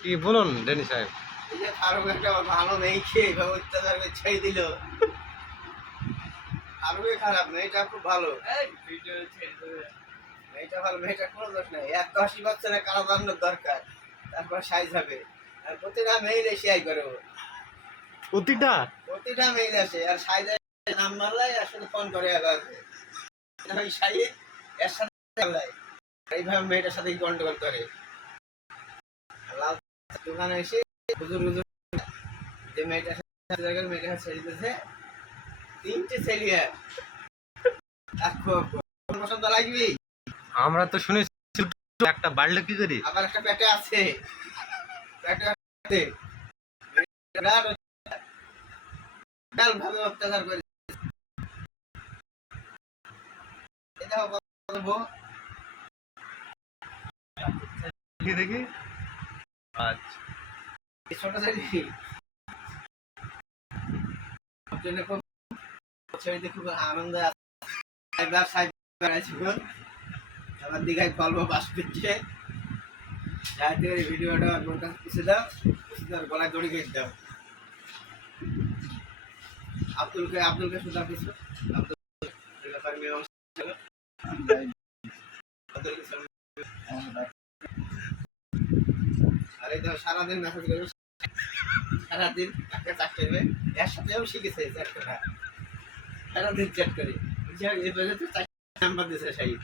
কি বলুন ডেনি সাহেব? এই যে ফারুক একটা ভালো মেয়ে খেয়ে এভাবে অত্যাচার করে ছেড়ে দিল। ফারুকই খারাপ, মেয়েটা খুব ভালো। মেয়েটা ভালো, মেয়েটার কোনো দোষ নেই। ১ বছরে কারাদণ্ড দরকার, তারপর সাইজ হবে। আর প্রতিটা মেইল এসিআই করে ও। প্রতিটা মেইল আসে আর সাইজ নাম মারলাই আসলে ফোন করে ওই সাইজ এর সাথে চালায়। এইভাবে মেয়েটার সাথে গন্ডগোল করে। লাল দোকানে এসে হুজুর হুজুর যে মেয়েটার সাথে জায়গায় মেয়েটা ছেড়ে দিতেছে ৩টে ছেলে পছন্দ লাগবি। আমরা তো শুনেছি একটা বাড়লে কি করি, আবার একটা পেটে আছে, পেটে আছে ডাল ভাবে অত্যাচার করে। এটা বলবো দেখি। আচ্ছা, ছোট ছেলে জন্য খুব ছেলেটি খুব আনন্দ আছে। ব্যবসায় বেড়াইছিল আমার দীঘায় গল্প বাস করছে। যাতে ভিডিওটা ওর কাছে পুষে দাও, পুষে দাও গলায় দড়ি গেছে দাও। আব্দুলকে শুধু কিছু আব্দুল ব্যাপারে মীমাংসা ছিল। আর এই তো সারাদিন মেসেজ করবে, সারাদিন একটা চাট করবে। এর সাথেও শিখেছে চ্যাট করা, সারাদিন চ্যাট করে। এই পর্যন্ত ৪ নাম্বার দিয়েছে শাহিদ।